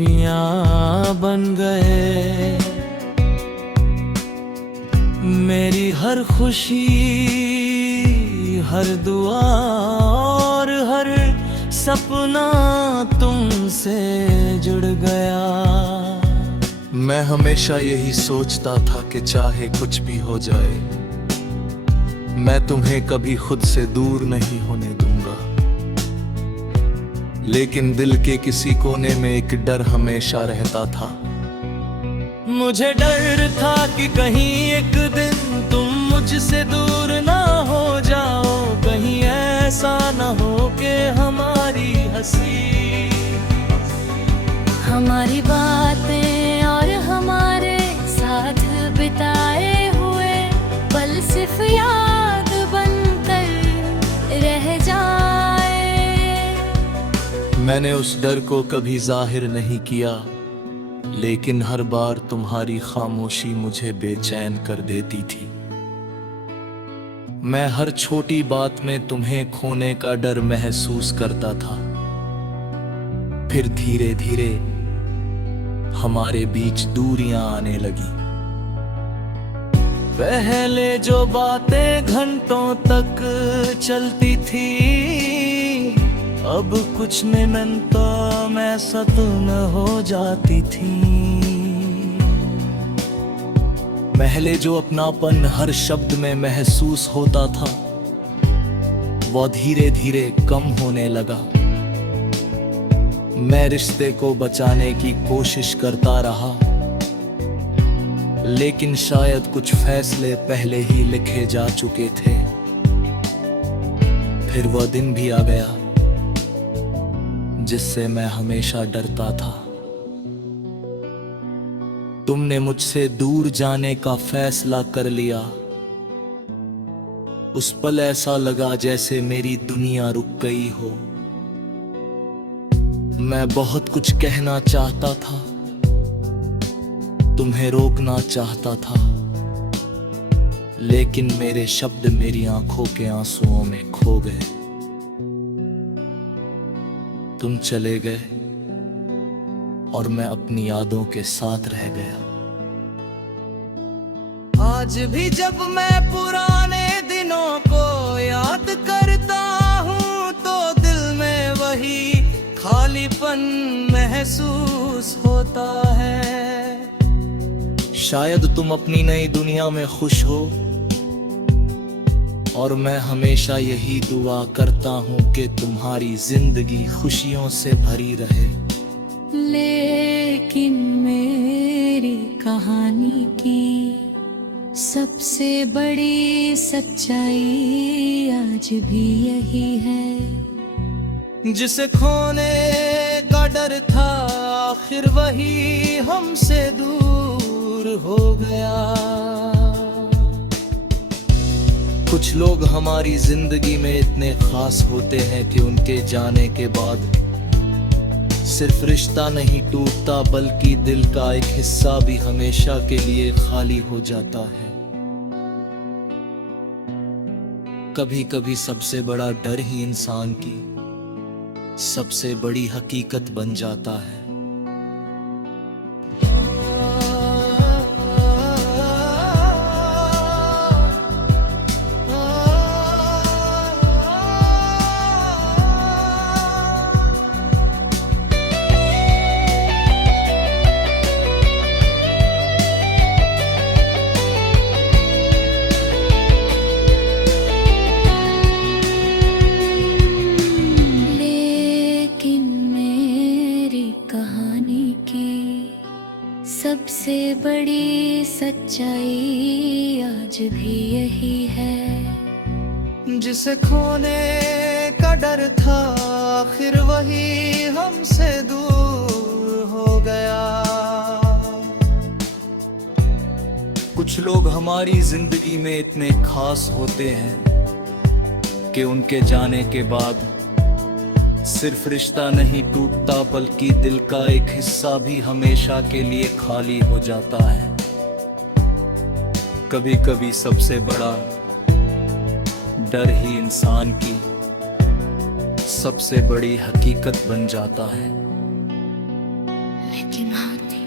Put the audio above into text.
दुनिया बन गए। मेरी हर खुशी, हर दुआ और हर सपना तुमसे जुड़ गया। मैं हमेशा यही सोचता था कि चाहे कुछ भी हो जाए, मैं तुम्हें कभी खुद से दूर नहीं होने दूंगा। लेकिन दिल के किसी कोने में एक डर हमेशा रहता था। मुझे डर था कि कहीं एक दिन तुम मुझसे दूर ना हो जाओ, कहीं ऐसा ना हो कि हमारी हंसी, हमारी बातें और हमारे साथ बिताए हुए पल सिर्फ याद बनकर रह जाए। मैंने उस डर को कभी जाहिर नहीं किया, लेकिन हर बार तुम्हारी खामोशी मुझे बेचैन कर देती थी। मैं हर छोटी बात में तुम्हें खोने का डर महसूस करता था। फिर धीरे धीरे हमारे बीच दूरियां आने लगी। पहले जो बातें घंटों तक चलती थी, अब कुछ मिनटों में खत्म हो जाती थी। पहले जो अपनापन हर शब्द में महसूस होता था, वो धीरे धीरे कम होने लगा। मैं रिश्ते को बचाने की कोशिश करता रहा, लेकिन शायद कुछ फैसले पहले ही लिखे जा चुके थे। फिर वह दिन भी आ गया जिससे मैं हमेशा डरता था। तुमने मुझसे दूर जाने का फैसला कर लिया। उस पल ऐसा लगा जैसे मेरी दुनिया रुक गई हो। मैं बहुत कुछ कहना चाहता था, तुम्हें रोकना चाहता था, लेकिन मेरे शब्द मेरी आंखों के आंसुओं में खो गए। तुम चले गए और मैं अपनी यादों के साथ रह गया। आज भी जब मैं पुराने दिनों को याद करता हूँ, तो दिल में वही खालीपन महसूस होता है। शायद तुम अपनी नई दुनिया में खुश हो, और मैं हमेशा यही दुआ करता हूँ कि तुम्हारी जिंदगी खुशियों से भरी रहे। लेकिन मेरी कहानी की सबसे बड़ी सच्चाई आज भी यही है। जिसे खोने का डर था, आखिर वही हमसे दूर हो गया। कुछ लोग हमारी जिंदगी में इतने खास होते हैं कि उनके जाने के बाद सिर्फ रिश्ता नहीं टूटता, बल्कि दिल का एक हिस्सा भी हमेशा के लिए खाली हो जाता है। कभी कभी सबसे बड़ा डर ही इंसान की सबसे बड़ी हकीकत बन जाता है। सबसे बड़ी सच्चाई आज भी यही है। जिसे खोने का डर था, आखिर वही हमसे दूर हो गया। कुछ लोग हमारी जिंदगी में इतने खास होते हैं कि उनके जाने के बाद सिर्फ रिश्ता नहीं टूटता, बल्कि दिल का एक हिस्सा भी हमेशा के लिए खाली हो जाता है। कभी कभी सबसे बड़ा डर ही इंसान की सबसे बड़ी हकीकत बन जाता है। की भांति